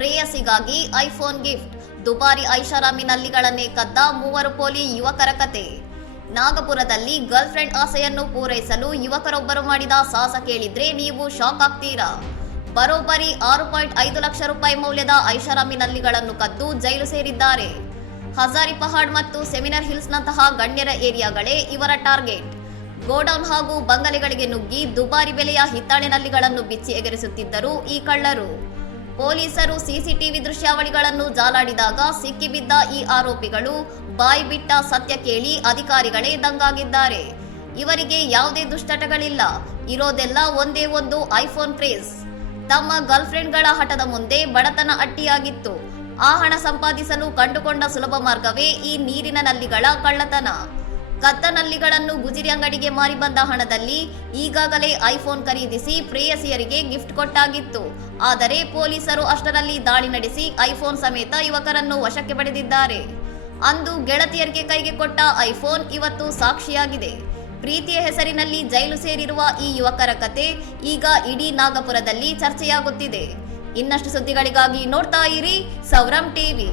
ಪ್ರೇಯಸಿಗಾಗಿ iPhone gift. ದುಬಾರಿ ಐಷಾರಾಮಿ ನಲ್ಲಿಗಳನ್ನೇ ಕದ್ದ 3 ಪೋಲಿ ಯುವಕರ ಕತೆ. ನಾಗಪುರದಲ್ಲಿ ಗರ್ಲ್ ಫ್ರೆಂಡ್ ಆಸೆಯನ್ನು ಪೂರೈಸಲು ಯುವಕರೊಬ್ಬರು ಮಾಡಿದ ಸಾಹಸ ಕೇಳಿದ್ರೆ ನೀವು ಶಾಕ್ ಆಗ್ತೀರಾ. ಬರೋಬ್ಬರಿ 6.5 ಲಕ್ಷ ರೂಪಾಯಿ ಮೌಲ್ಯದ ಐಷಾರಾಮಿ ನಲ್ಲಿಗಳನ್ನು ಕದ್ದು ಜೈಲು ಸೇರಿದ್ದಾರೆ. ಹಜಾರಿ ಪಹಾಡ್ ಮತ್ತು ಸೆಮಿನರ್ ಹಿಲ್ಸ್ನಂತಹ ಗಣ್ಯರ ಏರಿಯಾಗಳೇ ಇವರ ಟಾರ್ಗೆಟ್. ಗೋಡೌನ್ ಹಾಗೂ ಬಂಗಲೆಗಳಿಗೆ ನುಗ್ಗಿ ದುಬಾರಿ ಬೆಲೆಯ ಹಿತ್ತಾಳೆ ನಲ್ಲಿಗಳನ್ನು ಬಿಚ್ಚಿ ಎಗರಿಸುತ್ತಿದ್ದರು ಈ ಕಳ್ಳರು. ಪೊಲೀಸರು ಸಿಸಿಟಿವಿ ದೃಶ್ಯಾವಳಿಗಳನ್ನು ಜಾಲಾಡಿದಾಗ ಸಿಕ್ಕಿಬಿದ್ದ ಈ ಆರೋಪಿಗಳು ಬಾಯಿ ಬಿಟ್ಟ ಸತ್ಯ ಕೇಳಿ ಅಧಿಕಾರಿಗಳೇ ದಂಗಾಗಿದ್ದಾರೆ. ಇವರಿಗೆ ಯಾವುದೇ ದುಶ್ಚಟಗಳಿಲ್ಲ, ಇರೋದೆಲ್ಲ ಒಂದೇ ಒಂದು ಐಫೋನ್ ಕ್ರೇಜ್. ತಮ್ಮ ಗರ್ಲ್ ಫ್ರೆಂಡ್ಗಳ ಹಠದ ಮುಂದೆ ಬಡತನ ಅಟ್ಟಿಯಾಗಿತ್ತು. ಆ ಹಣ ಸಂಪಾದಿಸಲು ಕಂಡುಕೊಂಡ ಸುಲಭ ಮಾರ್ಗವೇ ಈ ನೀರಿನ ನಲ್ಲಿಗಳ ಕಳ್ಳತನ. ಕದ್ದ ನಲ್ಲಿಗಳನ್ನು ಗುಜಿರಿ ಅಂಗಡಿಗೆ ಮಾರಿ ಬಂದ ಹಣದಲ್ಲಿ ಈಗಾಗಲೇ ಐಫೋನ್ ಖರೀದಿಸಿ ಪ್ರೇಯಸಿಯರಿಗೆ ಗಿಫ್ಟ್ ಕೊಟ್ಟಾಗಿತ್ತು. ಆದರೆ ಪೊಲೀಸರು ಅಷ್ಟರಲ್ಲಿ ದಾಳಿ ನಡೆಸಿ ಐಫೋನ್ ಸಮೇತ ಯುವಕರನ್ನು ವಶಕ್ಕೆ ಪಡೆದಿದ್ದಾರೆ. ಅಂದು ಗೆಳತಿಯರಿಗೆ ಕೈಗೆ ಕೊಟ್ಟ ಐಫೋನ್ ಇವತ್ತು ಸಾಕ್ಷಿಯಾಗಿದೆ. ಪ್ರೀತಿಯ ಹೆಸರಿನಲ್ಲಿ ಜೈಲು ಸೇರಿರುವ ಈ ಯುವಕರ ಕತೆ ಈಗ ಇಡೀ ನಾಗಪುರದಲ್ಲಿ ಚರ್ಚೆಯಾಗುತ್ತಿದೆ. ಇನ್ನಷ್ಟು ಸುದ್ದಿಗಳಿಗಾಗಿ ನೋಡ್ತಾ ಇರಿ ಸೌರಂ ಟಿವಿ.